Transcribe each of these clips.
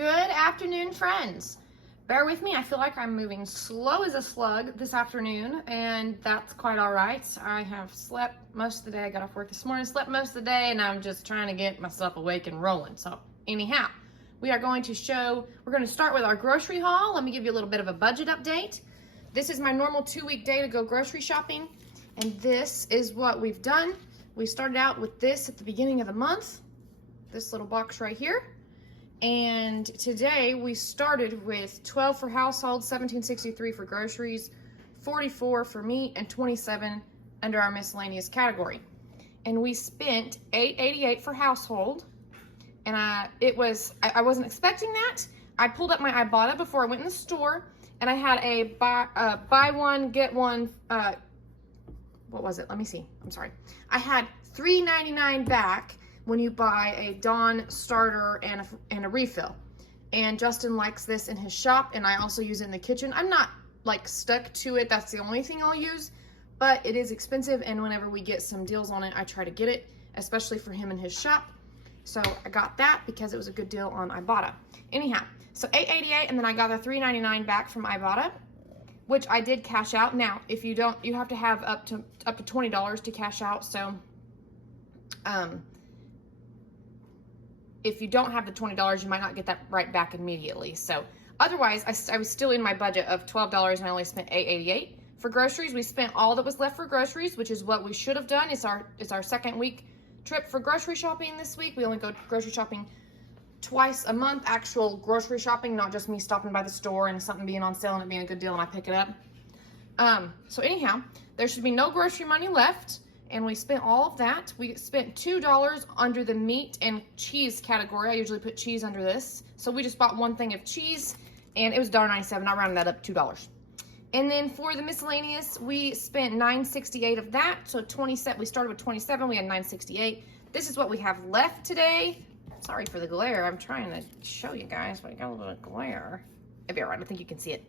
Good afternoon, friends. Bear with me, I feel like I'm moving slow as a slug this afternoon, and that's quite all right. I have slept most of the day. I got off work this morning, slept most of the day, and I'm just trying to get myself awake and rolling. So anyhow, we're going to start with our grocery haul. Let me give you a little bit of a budget update. This is my normal 2-week day to go grocery shopping, and this is what we've done. We started out with this at the beginning of the month, this little box right here. And today we started with 12 for household, $17.63 for groceries, $44 for meat, and $27 under our miscellaneous category. And we spent $8.88 for household. And I wasn't expecting that. I pulled up my Ibotta before I went in the store, and I had a buy one get one. What was it? Let me see. I'm sorry. I had $3.99 back when you buy a Dawn starter and a refill. And Justin likes this in his shop, and I also use it in the kitchen. I'm not like stuck to it. That's the only thing I'll use, but it is expensive, and whenever we get some deals on it, I try to get it, especially for him in his shop. So I got that because it was a good deal on Ibotta. Anyhow, so $8.88, and then I got the $3.99 back from Ibotta, which I did cash out. Now, if you don't, you have to have up to $20 to cash out. So, if you don't have the $20, you might not get that right back immediately. So otherwise, I was still in my budget of $12, and I only spent $8.88. For groceries, we spent all that was left for groceries, which is what we should have done. It's our second week trip for grocery shopping this week. We only go grocery shopping twice a month, actual grocery shopping, not just me stopping by the store and something being on sale and it being a good deal and I pick it up. So anyhow, there should be no grocery money left. And we spent all of that. We spent $2 under the meat and cheese category. I usually put cheese under this. So we just bought one thing of cheese, and it was $1.97. I rounded that up $2. And then for the miscellaneous, we spent $9.68 of that. So 27. We started with 27. We had $9.68. This is what we have left today. Sorry for the glare. I'm trying to show you guys, but I got a little glare. It'll be all right. I think you can see it.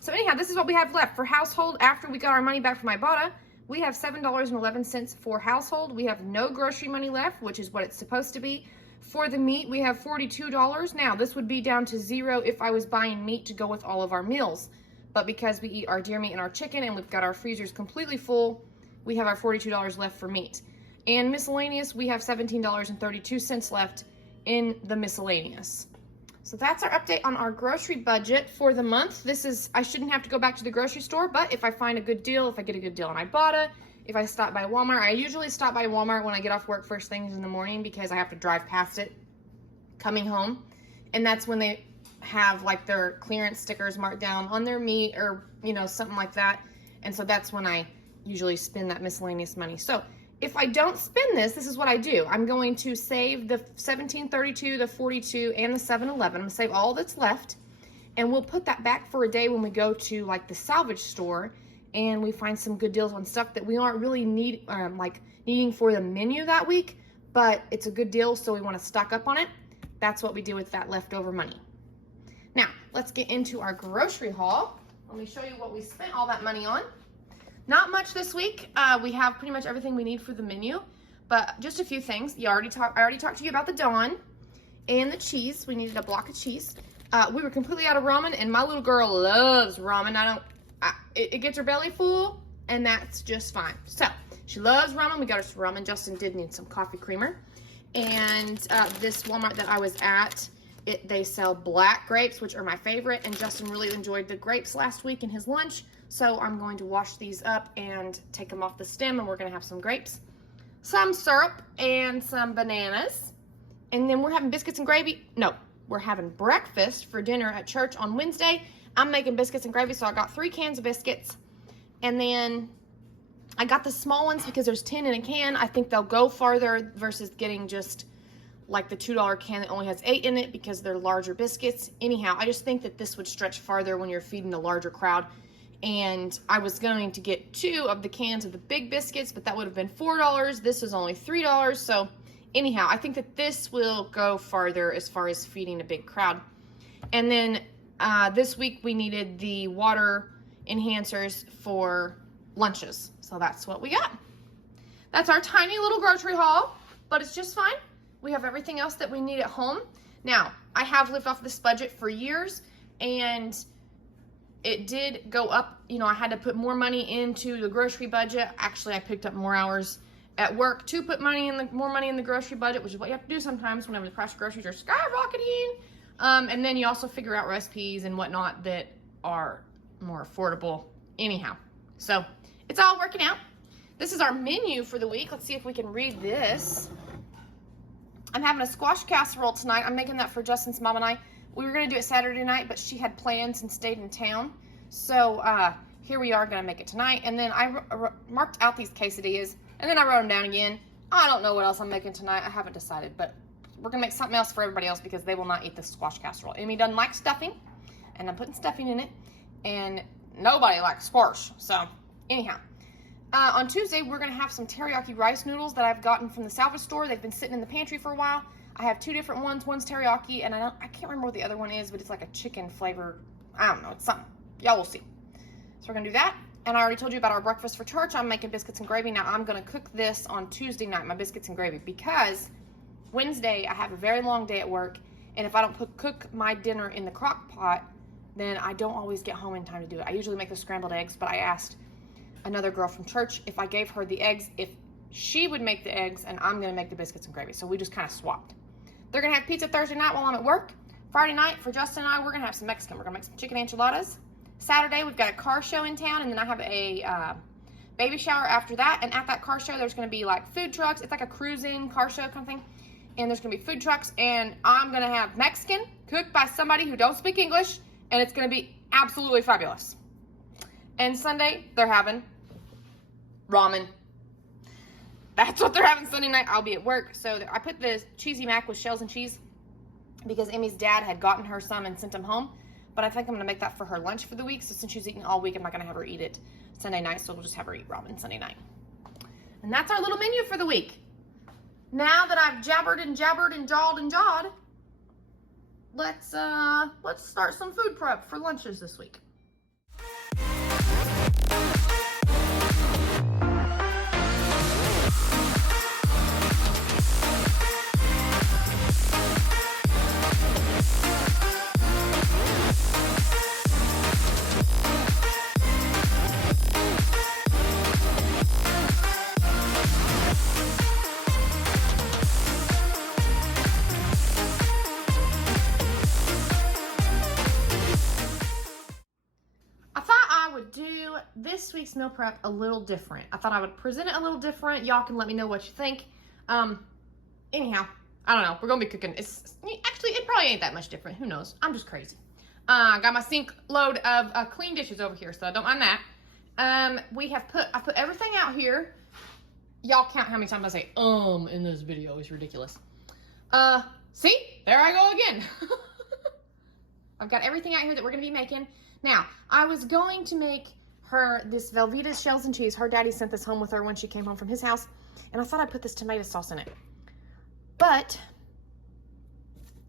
So anyhow, this is what we have left for household after we got our money back from Ibotta. We have $7.11 for household. We have no grocery money left, which is what it's supposed to be. For the meat, we have $42. Now, this would be down to zero if I was buying meat to go with all of our meals. But because we eat our deer meat and our chicken and we've got our freezers completely full, we have our $42 left for meat. And miscellaneous, we have $17.32 left in the miscellaneous. So that's our update on our grocery budget for the month. I shouldn't have to go back to the grocery store, but if I find a good deal, if I get a good deal on Ibotta, if I stop by Walmart, I usually stop by Walmart when I get off work first things in the morning because I have to drive past it coming home. And that's when they have like their clearance stickers marked down on their meat or, you know, something like that. And so that's when I usually spend that miscellaneous money. So if I don't spend this is what I do. I'm going to save the $17.32, the $42, and the $7.11. I'm going to save all that's left, and we'll put that back for a day when we go to like the salvage store and we find some good deals on stuff that we aren't really needing for the menu that week, but it's a good deal, so we want to stock up on it. That's what we do with that leftover money. Now, let's get into our grocery haul. Let me show you what we spent all that money on. Not much this week. We have pretty much everything we need for the menu, but just a few things. I already talked to you about the Dawn and the cheese. We needed a block of cheese. We were completely out of ramen, and my little girl loves ramen. It gets her belly full, and that's just fine. So she loves ramen. We got her some ramen. Justin did need some coffee creamer. And this Walmart that I was at, they sell black grapes, which are my favorite, and Justin really enjoyed the grapes last week in his lunch. So I'm going to wash these up and take them off the stem, and we're going to have some grapes, some syrup, and some bananas. And then we're having biscuits and gravy. No, we're having breakfast for dinner at church on Wednesday. I'm making biscuits and gravy, so I got 3 cans of biscuits. And then I got the small ones because there's 10 in a can. I think they'll go farther versus getting just like the $2 can that only has 8 in it because they're larger biscuits. Anyhow, I just think that this would stretch farther when you're feeding a larger crowd. And I was going to get 2 of the cans of the big biscuits, but that would have been $4. This was only $3. So anyhow, I think that this will go farther as far as feeding a big crowd. And then this week we needed the water enhancers for lunches. So that's what we got. That's our tiny little grocery haul, but it's just fine. We have everything else that we need at home. Now, I have lived off this budget for years, and it did go up. You know, I had to put more money into the grocery budget. Actually, I picked up more hours at work to put more money in the grocery budget, which is what you have to do sometimes whenever the price of groceries are skyrocketing. And then you also figure out recipes and whatnot that are more affordable anyhow. So it's all working out. This is our menu for the week. Let's see if we can read this. I'm having a squash casserole tonight. I'm making that for Justin's mom and I. We were going to do it Saturday night, but she had plans and stayed in town. So here we are going to make it tonight. And then I marked out these quesadillas, and then I wrote them down again. I don't know what else I'm making tonight. I haven't decided, but we're going to make something else for everybody else because they will not eat this squash casserole. Amy doesn't like stuffing, and I'm putting stuffing in it, and nobody likes squash. So anyhow, on Tuesday, we're going to have some teriyaki rice noodles that I've gotten from the salvage store. They've been sitting in the pantry for a while. I have two different ones. One's teriyaki, and I can't remember what the other one is, but it's like a chicken flavor. I don't know. It's something. Y'all will see. So we're going to do that. And I already told you about our breakfast for church. I'm making biscuits and gravy. Now, I'm going to cook this on Tuesday night, my biscuits and gravy, because Wednesday, I have a very long day at work, and if I don't cook my dinner in the crock pot, then I don't always get home in time to do it. I usually make the scrambled eggs, but I asked another girl from church if I gave her the eggs, if she would make the eggs, and I'm gonna make the biscuits and gravy. So we just kind of swapped. They're gonna have pizza Thursday night while I'm at work. Friday night, for Justin and I, we're gonna have some Mexican. We're gonna make some chicken enchiladas. Saturday, we've got a car show in town, and then I have a baby shower after that. And at that car show, there's gonna be like food trucks. It's like a cruising car show kind of thing. And there's gonna be food trucks, and I'm gonna have Mexican cooked by somebody who don't speak English, and it's gonna be absolutely fabulous. And Sunday, they're having ramen. That's what they're having Sunday night. I'll be at work. So I put the cheesy mac with shells and cheese because Emmy's dad had gotten her some and sent them home. But I think I'm gonna make that for her lunch for the week. So since she's eating all week, I'm not gonna have her eat it Sunday night. So we'll just have her eat ramen Sunday night. And that's our little menu for the week. Now that I've jabbered and jawed, let's start some food prep for lunches this week. Do this week's meal prep a little different. I thought I would present it a little different. Y'all can let me know what you think. Anyhow, I don't know. We're gonna be cooking. Actually, it probably ain't that much different. Who knows? I'm just crazy. I got my sink load of clean dishes over here, so I don't mind that. I put everything out here. Y'all count how many times I say in this video. It's ridiculous. See? There I go again. I've got everything out here that we're gonna be making. Now, I was going to make her this Velveeta shells and cheese. Her daddy sent this home with her when she came home from his house, and I thought I'd put this tomato sauce in it. But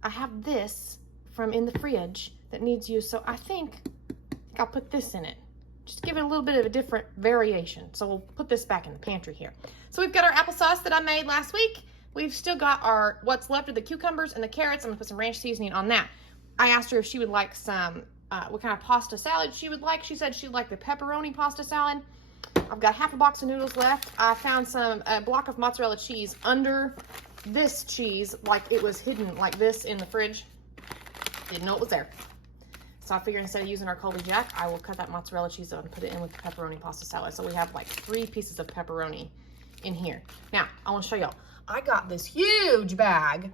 I have this from in the fridge that needs use, so I think I'll put this in it. Just give it a little bit of a different variation. So we'll put this back in the pantry here. So we've got our applesauce that I made last week. We've still got our what's left of the cucumbers and the carrots. I'm gonna put some ranch seasoning on that. I asked her if she would like some what kind of pasta salad she would like. She said she'd like the pepperoni pasta salad. I've got half a box of noodles left. I found a block of mozzarella cheese under this cheese, like it was hidden like this in the fridge. Didn't know it was there. So I figured instead of using our Colby Jack, I will cut that mozzarella cheese up and put it in with the pepperoni pasta salad. So we have like 3 pieces of pepperoni in here. Now, I want to show y'all. I got this huge bag.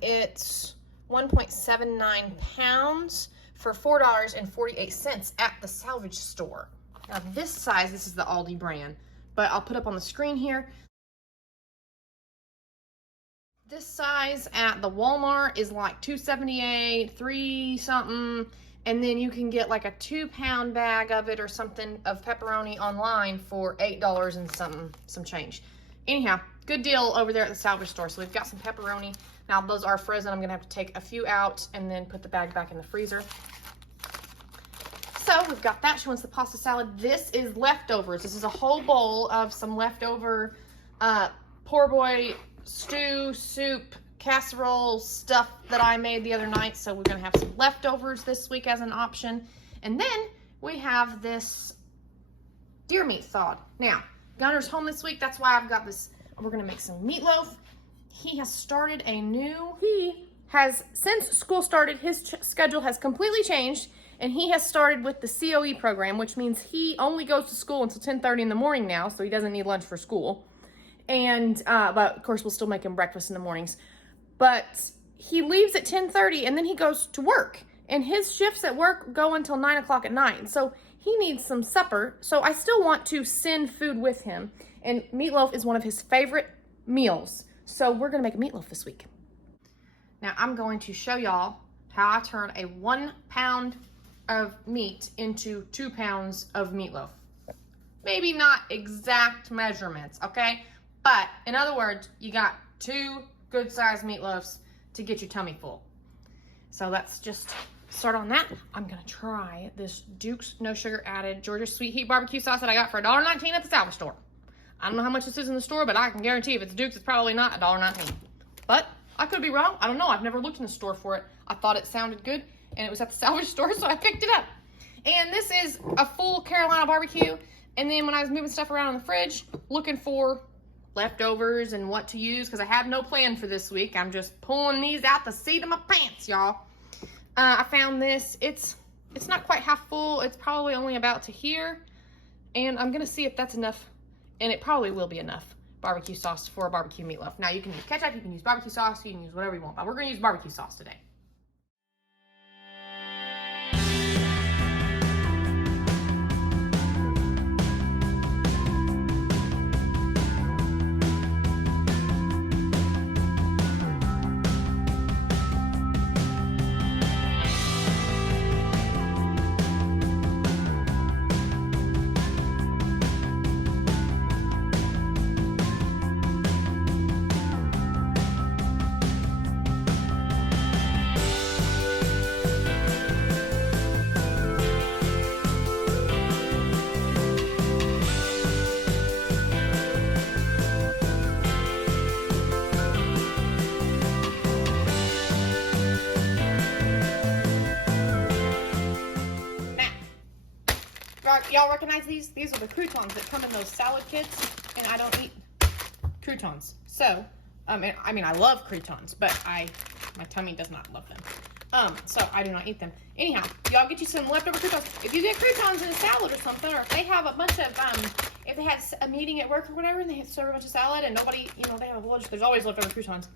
It's 1.79 pounds. For $4.48 at the salvage store. Now this size, this is the Aldi brand, but I'll put up on the screen here. This size at the Walmart is like $2.78, 3 something, and then you can get like a 2-pound bag of it or something of pepperoni online for $8 and some change. Anyhow, good deal over there at the salvage store. So we've got some pepperoni. Now those are frozen. I'm gonna have to take a few out and then put the bag back in the freezer. So we've got that. She wants the pasta salad. This is leftovers. This is a whole bowl of some leftover poor boy stew, soup, casserole stuff that I made the other night, so we're gonna have some leftovers this week as an option. And then we have this deer meat thawed. Now, Gunner's home this week, that's why I've got this. We're gonna make some meatloaf. He has started since school started, his schedule has completely changed, and he has started with the COE program, which means he only goes to school until 10:30 in the morning now, so he doesn't need lunch for school. And, but of course we'll still make him breakfast in the mornings. But he leaves at 10:30 and then he goes to work. And his shifts at work go until 9 o'clock at night. So he needs some supper. So I still want to send food with him. And meatloaf is one of his favorite meals. So we're gonna make a meatloaf this week. Now I'm going to show y'all how I turn a 1 pound of meat into 2 pounds of meatloaf. Maybe not exact measurements, okay? But in other words, you got 2 good sized meatloafs to get your tummy full. So let's just start on that. I'm gonna try this Duke's no sugar added Georgia sweet heat barbecue sauce that I got for $1.19 at the salvage store. I don't know how much this is in the store, but I can guarantee if it's Duke's, it's probably not $1.19. But I could be wrong. I don't know. I've never looked in the store for it. I thought it sounded good, and it was at the salvage store, so I picked it up. And this is a full Carolina barbecue. And then when I was moving stuff around in the fridge, looking for leftovers and what to use, because I have no plan for this week. I'm just pulling these out the seat of my pants, y'all. I found this. It's not quite half full. It's probably only about to here. And I'm gonna see if that's enough. And it probably will be enough barbecue sauce for a barbecue meatloaf. Now you can use ketchup, you can use barbecue sauce, you can use whatever you want, but we're gonna use barbecue sauce today. Y'all recognize these? These are the croutons that come in those salad kits, and I don't eat croutons. So, I mean, I love croutons, but my tummy does not love them. So I do not eat them. Anyhow, y'all get you some leftover croutons. If you get croutons in a salad or something, or if they have a bunch of, if they had a meeting at work or whatever, and they serve a bunch of salad, and nobody, you know, they have a lunch, there's always leftover croutons.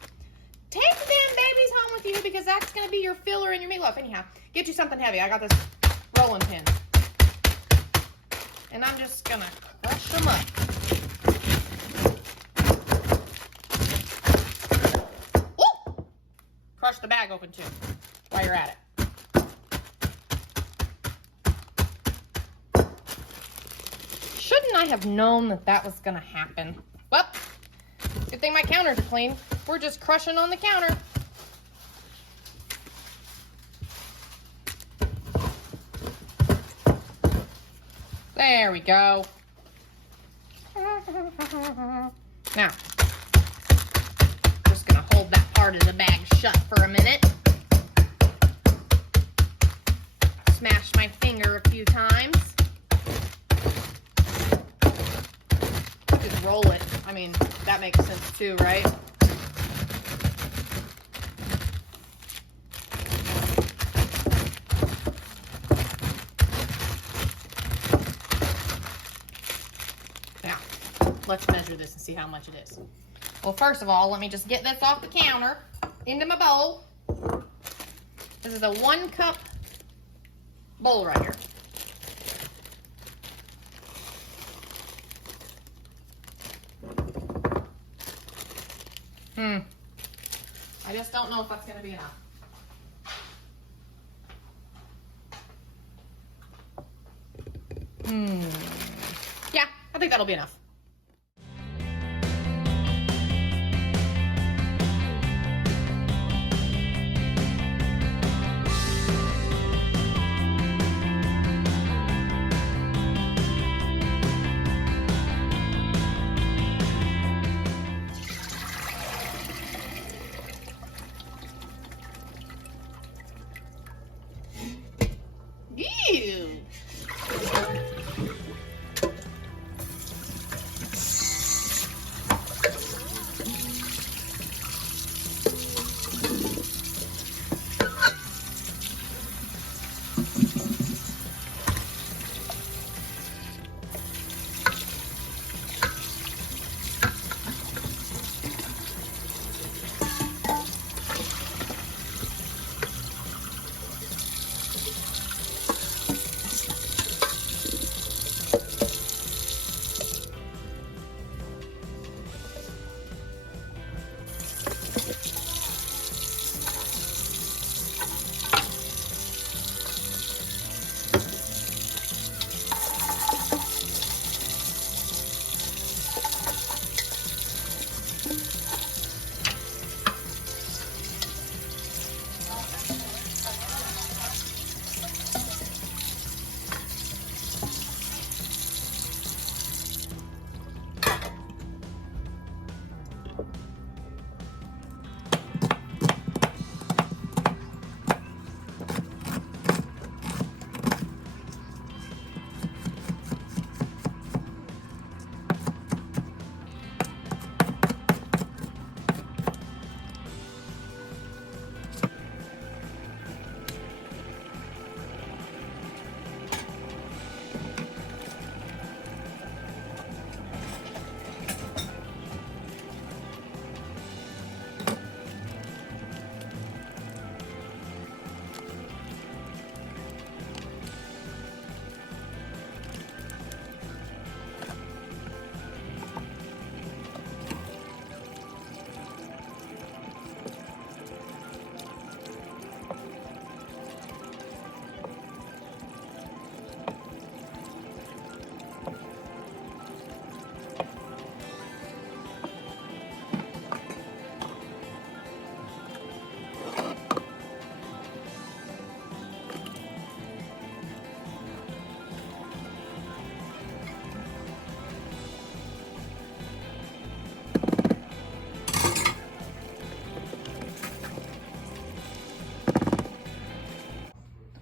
Take the damn babies home with you, because that's going to be your filler in your meatloaf. Anyhow, get you something heavy. I got this rolling pin. And I'm just gonna crush them up. Woo! Crush the bag open too, while you're at it. Shouldn't I have known that that was gonna happen? Well, good thing my counters are clean. We're just crushing on the counter. There we go. Now, just gonna hold that part of the bag shut for a minute. Smash my finger a few times. Just roll it. I mean, that makes sense too, right? Let's measure this and see how much it is. Well, first of all, let me just get this off the counter into my bowl. This is a 1 cup bowl right here. I just don't know if that's going to be enough. Yeah, I think that'll be enough.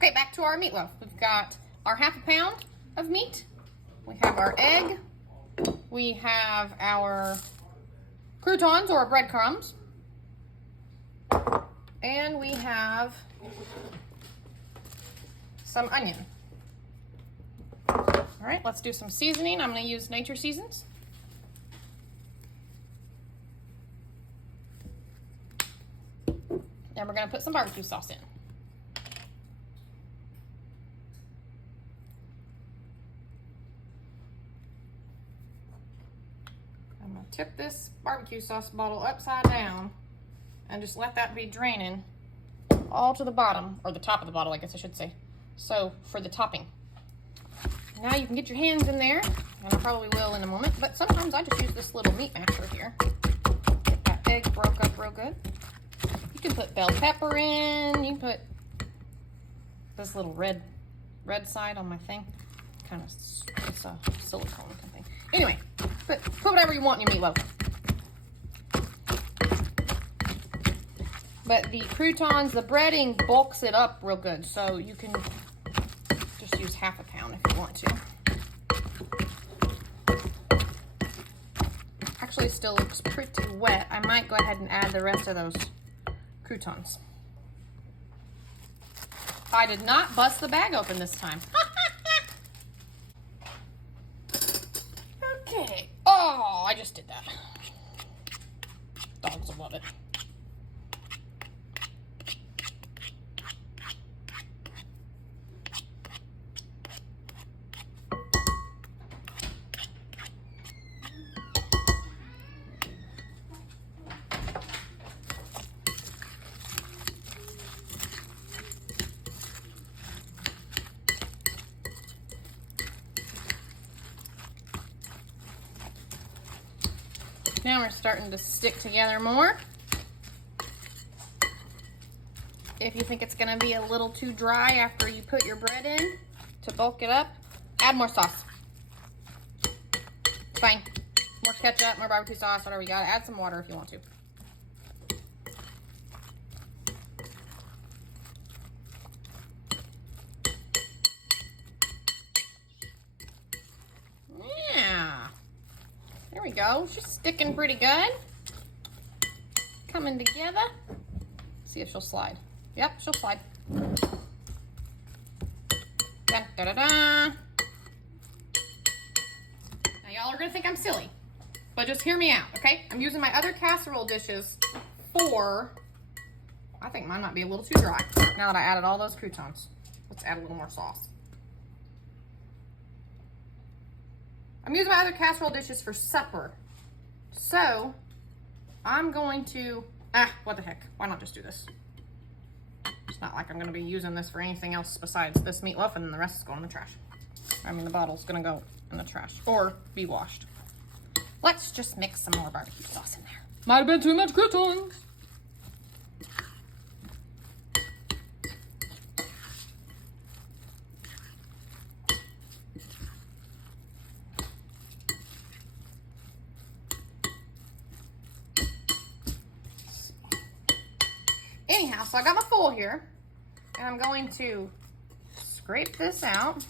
Okay, back to our meatloaf. We've got our ½ pound of meat. We have our egg. We have our croutons or breadcrumbs. And we have some onion. All right, let's do some seasoning. I'm going to use Nature Seasons. Then we're going to put some barbecue sauce in. I'm going to tip this barbecue sauce bottle upside down and just let that be draining all to the bottom, or the top of the bottle, I guess I should say. So for the topping. Now you can get your hands in there, and I probably will in a moment, but sometimes I just use this little meat masher here. Get that egg broke up real good. You can put bell pepper in, you can put this little red side on my thing. Kind of, it's a silicone kind of thing. Anyway, put whatever you want in your meatloaf. But the croutons, the breading bulks it up real good, so you can just use ½ pound if you want to. Actually, it still looks pretty wet. I might go ahead and add the rest of those croutons. I did not bust the bag open this time. Okay. Oh, I just did that. Dogs will love it. Now we're starting to stick together more. If you think it's going to be a little too dry after you put your bread in to bulk it up, add more sauce. It's fine. More ketchup, more barbecue sauce, whatever you got. Add some water if you want to. There we go. She's sticking pretty good. Coming together. See if she'll slide. Yep, she'll slide. Da, da, da, da. Now y'all are gonna think I'm silly, but just hear me out, okay? I'm using my other casserole dishes for, I think mine might be a little too dry now that I added all those croutons. Let's add a little more sauce. I'm using my other casserole dishes for supper. So, I'm going to, what the heck? Why not just do this? It's not like I'm gonna be using this for anything else besides this meatloaf, and then the rest is going in the trash. I mean, the bottle's gonna go in the trash or be washed. Let's just mix some more barbecue sauce in there. Might have been too much croutons. Anyhow, so I got my full here, and I'm going to scrape this out.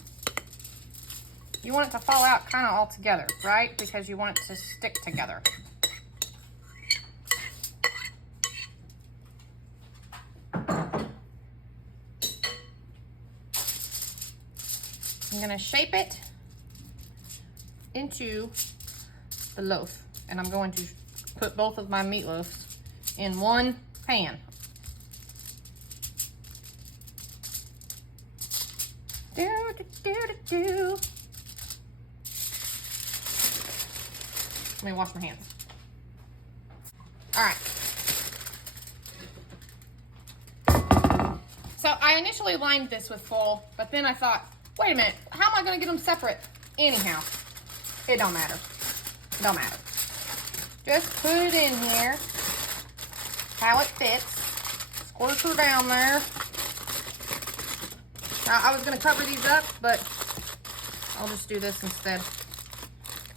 You want it to fall out kind of all together, right? Because you want it to stick together. I'm gonna shape it into the loaf, and I'm going to put both of my meatloaves in one pan. Let me wash my hands. All right. So I initially lined this with full, but then I thought, wait a minute, how am I going to get them separate? Anyhow, it don't matter. It don't matter. Just put it in here how it fits. Squirt her down there. Now, I was going to cover these up, but I'll just do this instead.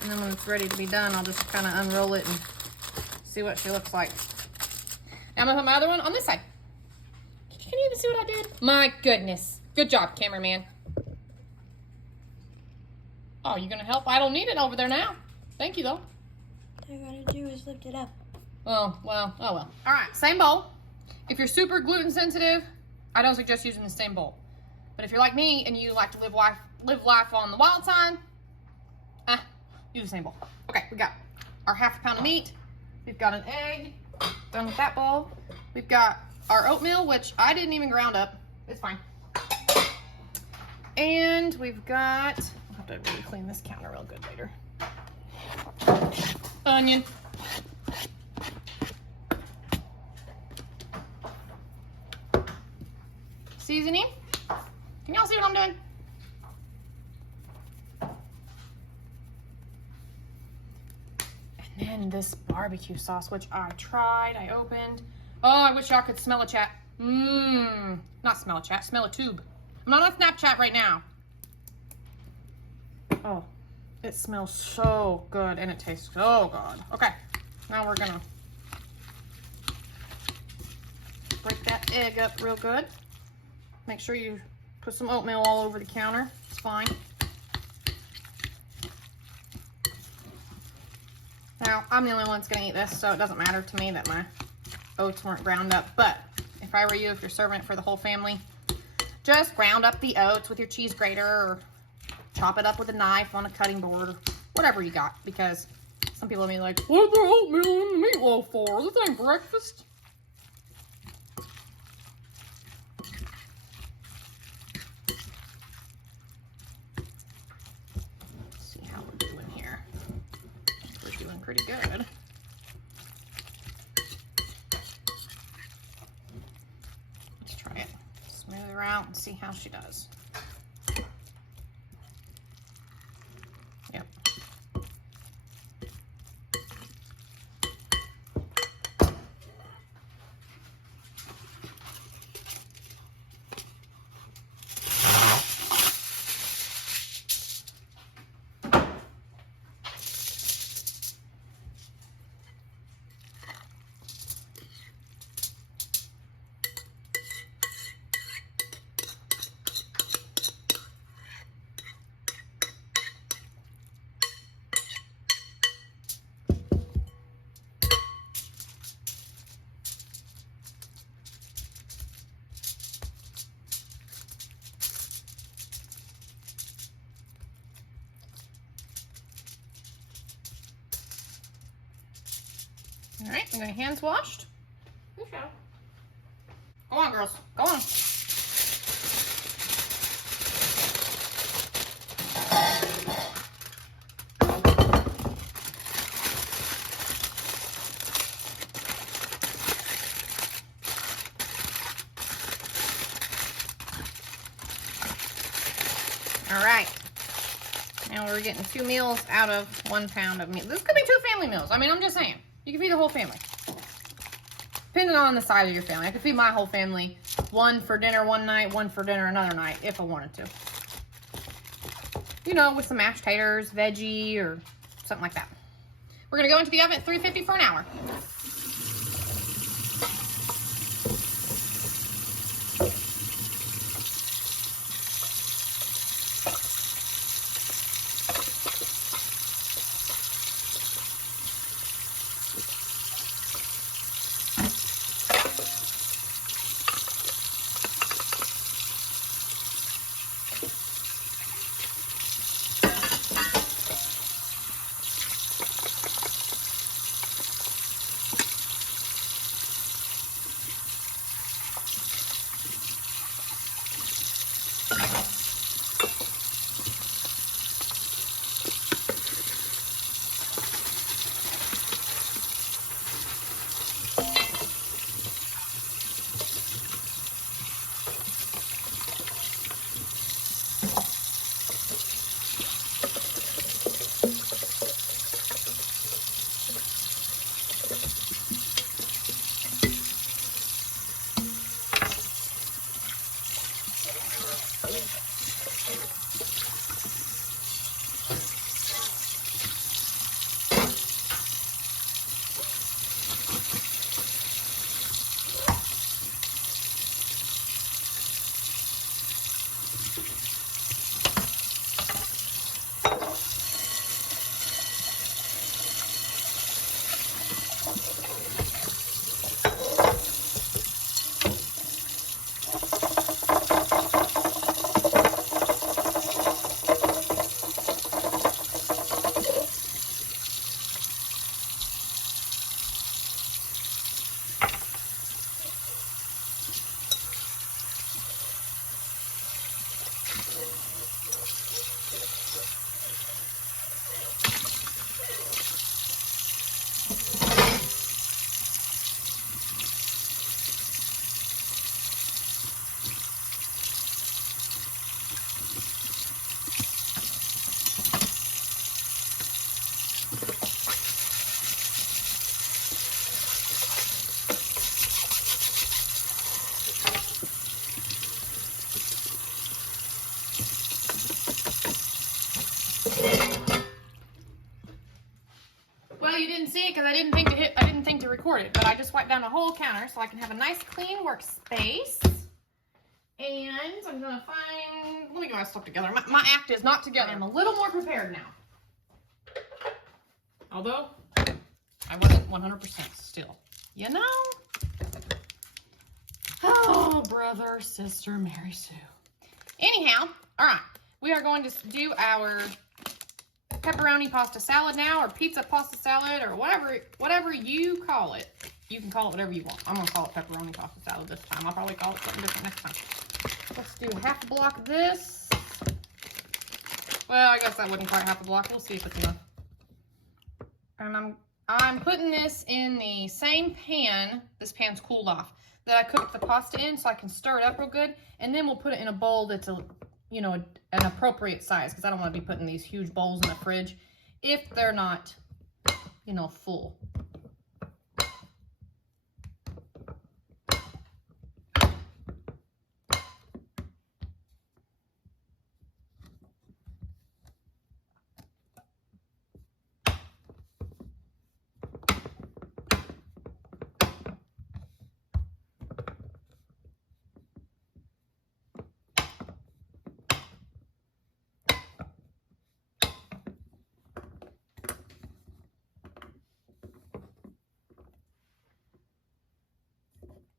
And then when it's ready to be done, I'll just kind of unroll it and see what she looks like. Now I'm going to put my other one on this side. Can you even see what I did? My goodness. Good job, cameraman. Oh, you gonna help? I don't need it over there now. Thank you, though. All I gotta do is lift it up. Oh, well, oh well. All right, same bowl. If you're super gluten sensitive, I don't suggest using the same bowl. But if you're like me and you like to live life on the wild side, use the same bowl. Okay, we got our half a pound of meat. We've got an egg, done with that bowl. We've got our oatmeal, which I didn't even ground up. It's fine. And we've got, I'll have to really clean this counter real good later. Onion. Seasoning. Can y'all see what I'm doing? And then this barbecue sauce, which I tried, I opened. Oh, I wish y'all could smell a chat. Not smell a chat, smell a tube. I'm not on Snapchat right now. Oh, it smells so good and it tastes so good. Okay, now we're gonna break that egg up real good. Make sure you put some oatmeal all over the counter. It's fine. Now, I'm the only one that's gonna eat this, so it doesn't matter to me that my oats weren't ground up. But if I were you, if you're serving it for the whole family, just ground up the oats with your cheese grater or chop it up with a knife on a cutting board or whatever you got, because some people will be like, what is there oatmeal and meatloaf for? This ain't breakfast. Let's see how we're doing here. We're doing pretty good. Let's try it. Smooth her out and see how she does. Yep. All right, I'm gonna hands washed. Go on, girls, go on. All right, now we're getting 2 meals out of 1 pound of meat. This could be 2 family meals. I mean, I'm just saying. You can feed the whole family. Depending on the size of your family. I could feed my whole family 1 for dinner one night, 1 for dinner another night, if I wanted to. You know, with some mashed taters, veggie, or something like that. We're gonna go into the oven at 350 for an hour. Well, you didn't see it because I didn't think to record it, but I just wiped down the whole counter so I can have a nice clean workspace. And I'm gonna find, let me get my stuff together. My act is not together. I'm a little more prepared now. Although, I wasn't 100% still. You know? Oh, brother, sister, Mary Sue. Anyhow, all right. We are going to do our pepperoni pasta salad now, or pizza pasta salad, or whatever you call it. You can call it whatever you want. I'm gonna call it pepperoni pasta salad this time. I'll probably call it something different next time. Let's do half a block of this. Well, I guess that wouldn't quite half a block. We'll see if it's enough. And I'm putting this in the same pan. This pan's cooled off, that I cooked the pasta in, so I can stir it up real good. And then we'll put it in a bowl that's an appropriate size, because I don't want to be putting these huge bowls in the fridge if they're not, full.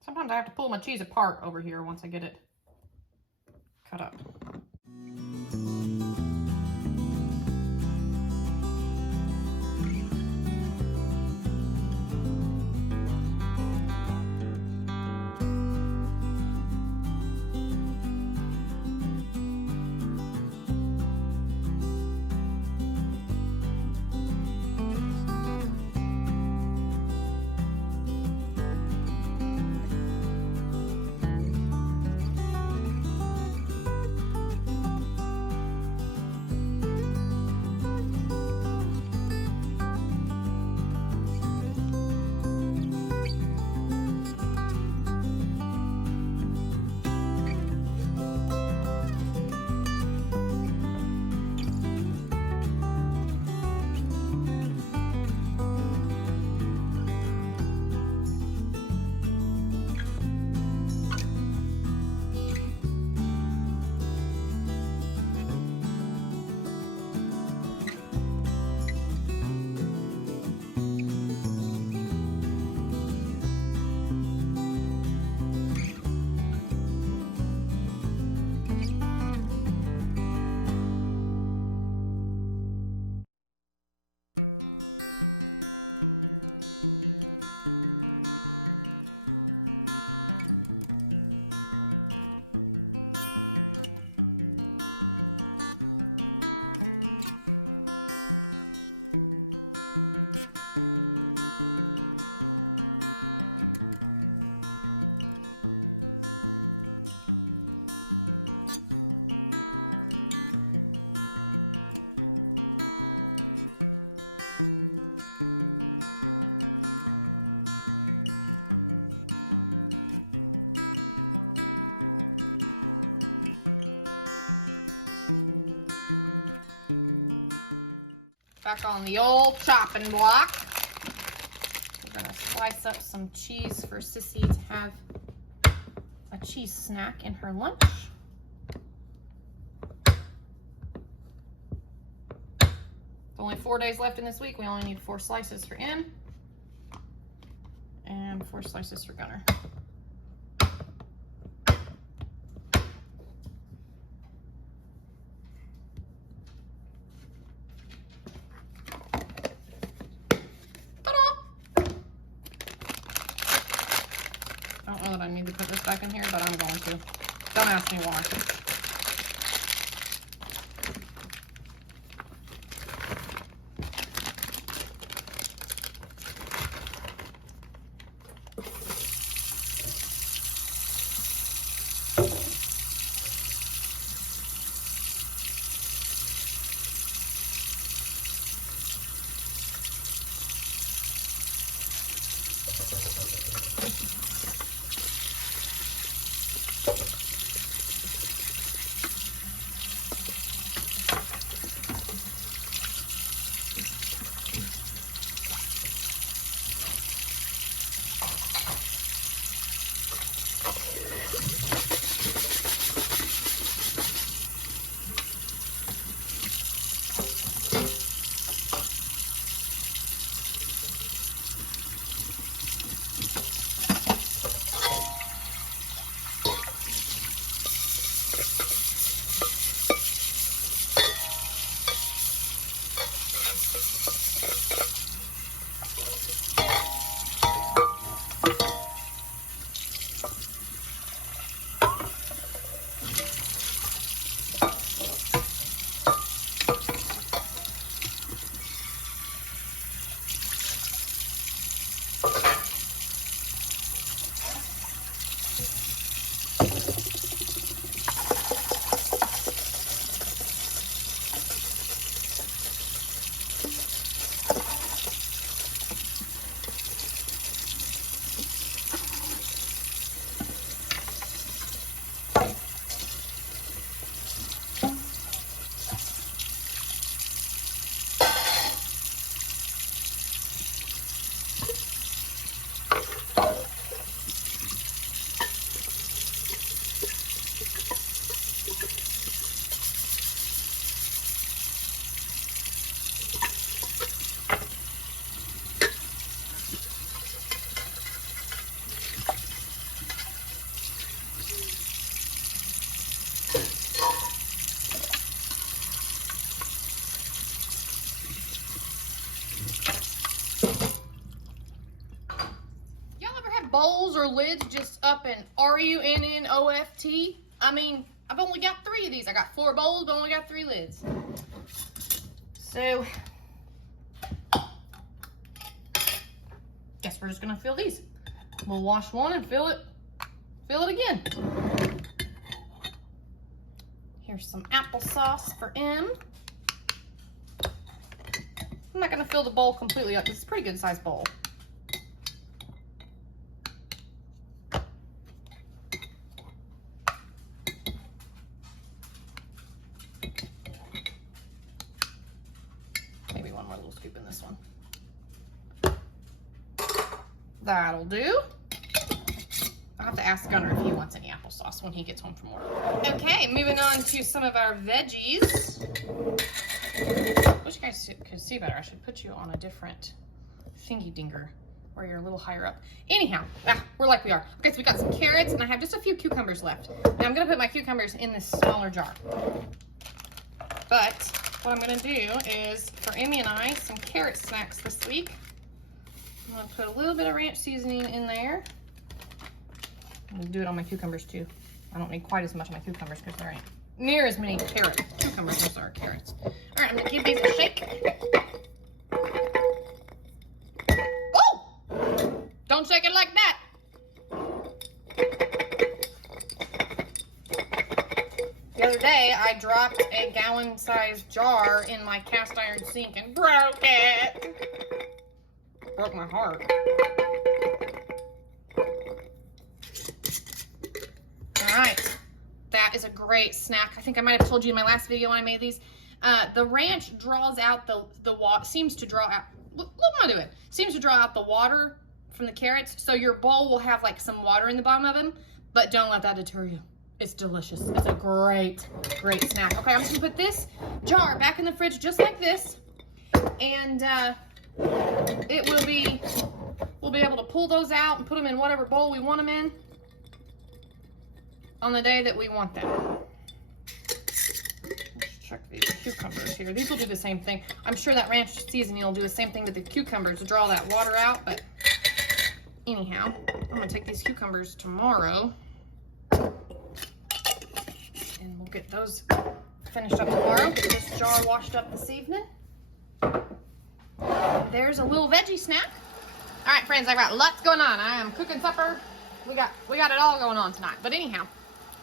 Sometimes I have to pull my cheese apart over here once I get it cut up. Back on the old chopping block. We're gonna slice up some cheese for Sissy to have a cheese snack in her lunch. With only 4 days left in this week, we only need 4 slices for Em and 4 slices for Gunner. I need to put this back in here, but I'm going to. Don't ask me why. running RUNNOFT. I mean, I've only got 3 of these. I got 4 bowls, but only got 3 lids. So, guess we're just gonna fill these. We'll wash one and fill it again. Here's some applesauce for M. I'm not gonna fill the bowl completely up. It's a pretty good sized bowl. Maybe one more little scoop in this one. That'll do. I'll have to ask Gunner if he wants any applesauce when he gets home from work. Okay, moving on to some of our veggies. I wish you guys could see better. I should put you on a different thingy dinger where you're a little higher up. Anyhow, we're like we are. Okay, so we got some carrots and I have just a few cucumbers left. Now I'm gonna put my cucumbers in this smaller jar. But what I'm gonna do is, for Amy and I, some carrot snacks this week. I'm gonna put a little bit of ranch seasoning in there. I'm gonna do it on my cucumbers too. I don't need quite as much on my cucumbers because there ain't near as many cucumbers as there are carrots. All right, I'm gonna give these a shake. Oh! Don't shake it like that. The other day, I dropped a gallon-sized jar in my cast iron sink and broke it. Broke my heart. All right, that is a great snack. I think I might have told you in my last video when I made these. The ranch draws out the water, seems to draw out, look what I'm doing. Seems to draw out the water from the carrots, so your bowl will have like some water in the bottom of them, but don't let that deter you. It's delicious. It's a great, great snack. Okay, I'm just gonna put this jar back in the fridge just like this, and it will be, we'll be able to pull those out and put them in whatever bowl we want them in on the day that we want them. Let's check these cucumbers here. These will do the same thing. I'm sure that ranch seasoning will do the same thing with the cucumbers to draw that water out, but anyhow, I'm gonna take these cucumbers tomorrow and we'll get those finished up tomorrow. Get this jar washed up this evening. There's a little veggie snack. All right, friends, I've got lots going on. I am cooking supper. We got it all going on tonight. But anyhow,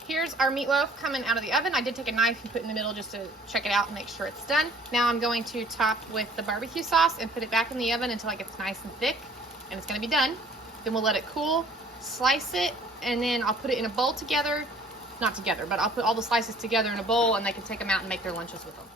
here's our meatloaf coming out of the oven. I did take a knife and put it in the middle just to check it out and make sure it's done. Now I'm going to top with the barbecue sauce and put it back in the oven until it gets nice and thick, and it's gonna be done. Then we'll let it cool, slice it, and then I'll put it in a bowl together. Not together, but I'll put all the slices together in a bowl and they can take them out and make their lunches with them.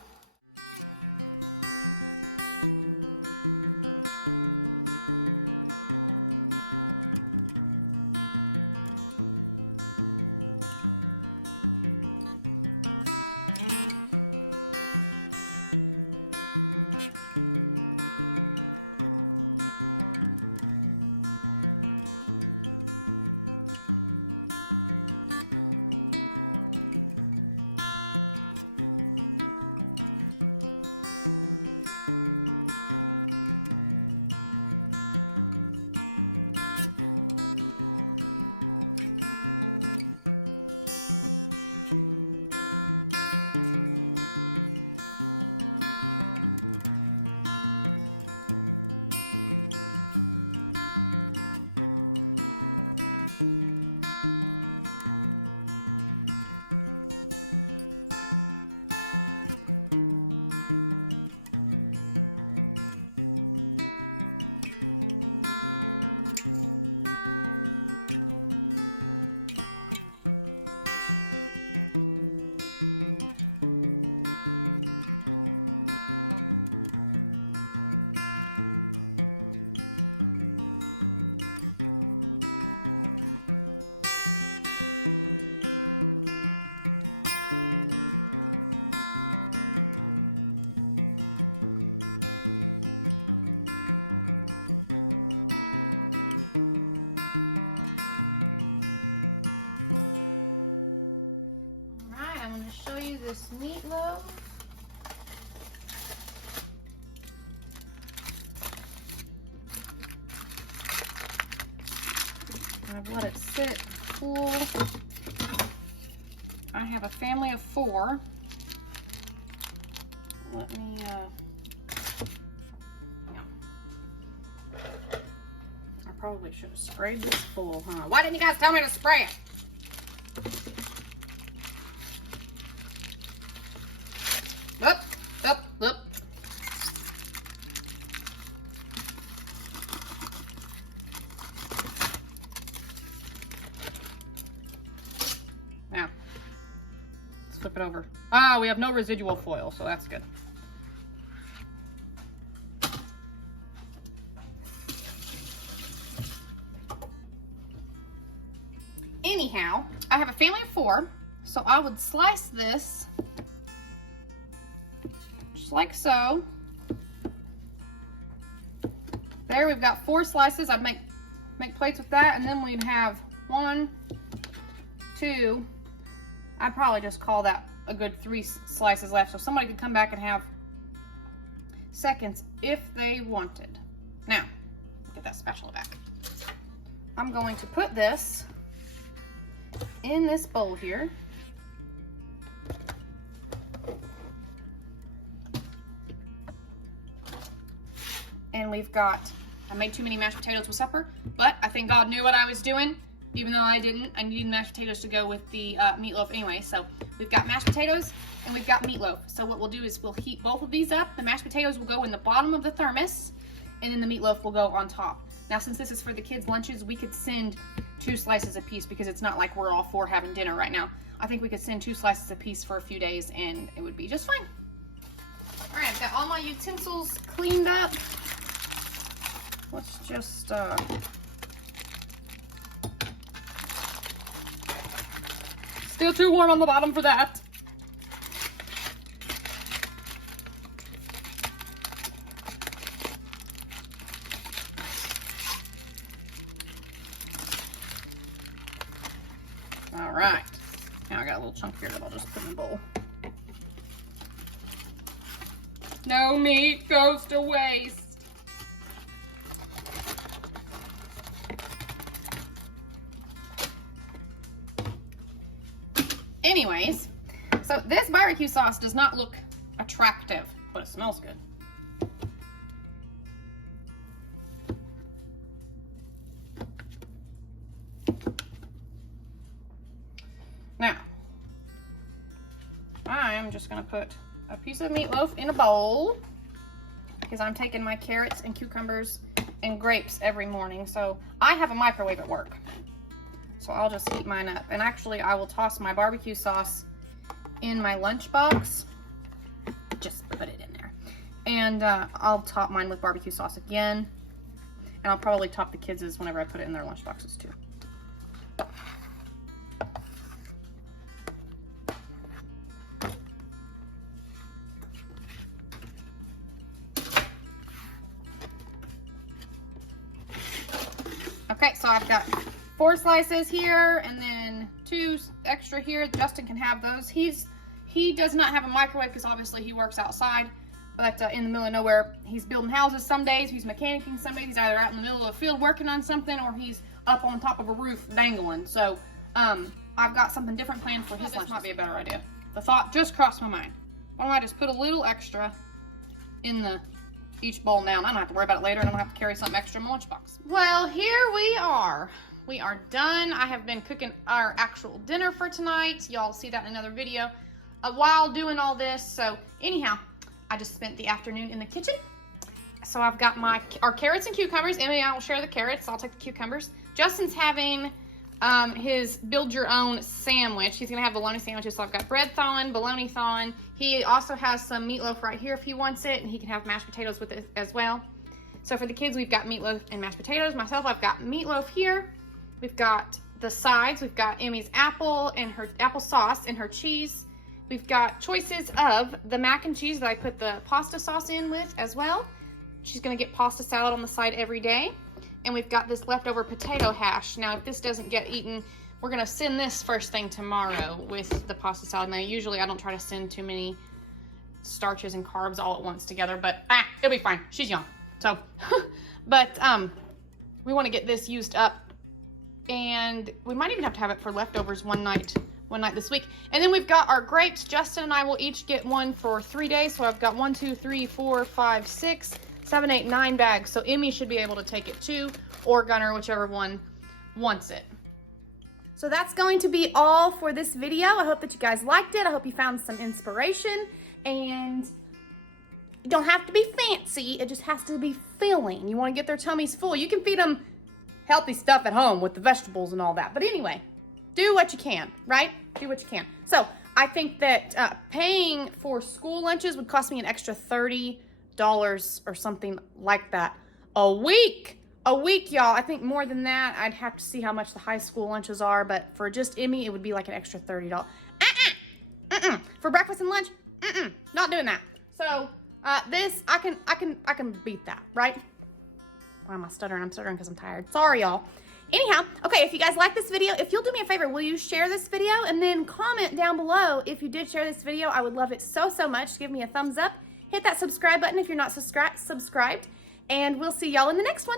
I'm going to show you this meatloaf. I've let it sit full. I have a family of 4. Let me, I probably should have sprayed this full, huh? Why didn't you guys tell me to spray it? Oop, oop, oop. Now, let's flip it over. Ah, we have no residual foil, so that's good. Anyhow, I have a family of 4, so I would slice this just like so. There, we've got 4 slices. I'd make plates with that, and then we'd have 1, 2. I'd probably just call that a good 3 slices left, so somebody could come back and have seconds if they wanted. Now, get that spatula back. I'm going to put this in this bowl here. And we've got, I made too many mashed potatoes with supper, but I think God knew what I was doing. Even though I didn't, I needed mashed potatoes to go with the meatloaf anyway. So we've got mashed potatoes and we've got meatloaf. So what we'll do is we'll heat both of these up. The mashed potatoes will go in the bottom of the thermos and then the meatloaf will go on top. Now, since this is for the kids' lunches, we could send 2 slices a piece because it's not like we're all 4 having dinner right now. I think we could send 2 slices a piece for a few days and it would be just fine. All right, I've got all my utensils cleaned up. Let's just, still too warm on the bottom for that. All right. Now I got a little chunk here that I'll just put in the bowl. No meat goes to waste. Anyways, so this barbecue sauce does not look attractive, but it smells good. Now, I'm just gonna put a piece of meatloaf in a bowl because I'm taking my carrots and cucumbers and grapes every morning. So I have a microwave at work. So I'll just heat mine up. And actually, I will toss my barbecue sauce in my lunchbox. Just put it in there. And I'll top mine with barbecue sauce again. And I'll probably top the kids' whenever I put it in their lunchboxes too. Okay, so I've got 4 slices here and then 2 extra here. Justin can have those. He does not have a microwave because obviously he works outside, but in the middle of nowhere. He's building houses some days, he's mechanicking some days. He's either out in the middle of the field working on something or he's up on top of a roof dangling. So I've got something different planned for his lunch. This might be a better idea. The thought just crossed my mind. Why don't I just put a little extra in each bowl now, and I don't have to worry about it later, and I don't have to carry something extra in my lunchbox. Well, here we are. We are done. I have been cooking our actual dinner for tonight. Y'all see that in another video while doing all this. So anyhow, I just spent the afternoon in the kitchen. So I've got our carrots and cucumbers. Emily and I will share the carrots. I'll take the cucumbers. Justin's having his build your own sandwich. He's gonna have bologna sandwiches. So I've got bread thawing, bologna thawing. He also has some meatloaf right here if he wants it, and he can have mashed potatoes with it as well. So for the kids, we've got meatloaf and mashed potatoes. Myself, I've got meatloaf here. We've got the sides. We've got Emmy's apple and her applesauce and her cheese. We've got choices of the mac and cheese that I put the pasta sauce in with as well. She's gonna get pasta salad on the side every day. And we've got this leftover potato hash. Now, if this doesn't get eaten, we're gonna send this first thing tomorrow with the pasta salad. Now, usually I don't try to send too many starches and carbs all at once together, but it'll be fine. She's young. So, but we wanna get this used up And we might even have to have it for leftovers one night this week. And then we've got our grapes. Justin and I will each get one for 3 days. So I've got 1, 2, 3, 4, 5, 6, 7, 8, 9 bags. So Emmy should be able to take it too, or Gunner, whichever one wants it. So that's going to be all for this video. I hope that you guys liked it. I hope you found some inspiration, and you don't have to be fancy. It just has to be filling. You want to get their tummies full. You can feed them healthy stuff at home with the vegetables and all that. But anyway, do what you can, right? Do what you can. So I think that paying for school lunches would cost me an extra $30 or something like that a week. A week, y'all. I think more than that. I'd have to see how much the high school lunches are, but for just Emmy, it would be like an extra $30. For breakfast and lunch, not doing that. So this, I can beat that, right? Why am I stuttering? I'm stuttering because I'm tired. Sorry, y'all. Anyhow, okay, if you guys like this video, if you'll do me a favor, will you share this video and then comment down below if you did share this video? I would love it so much. Give me a thumbs up. Hit that subscribe button if you're not subscribed. And we'll see y'all in the next one.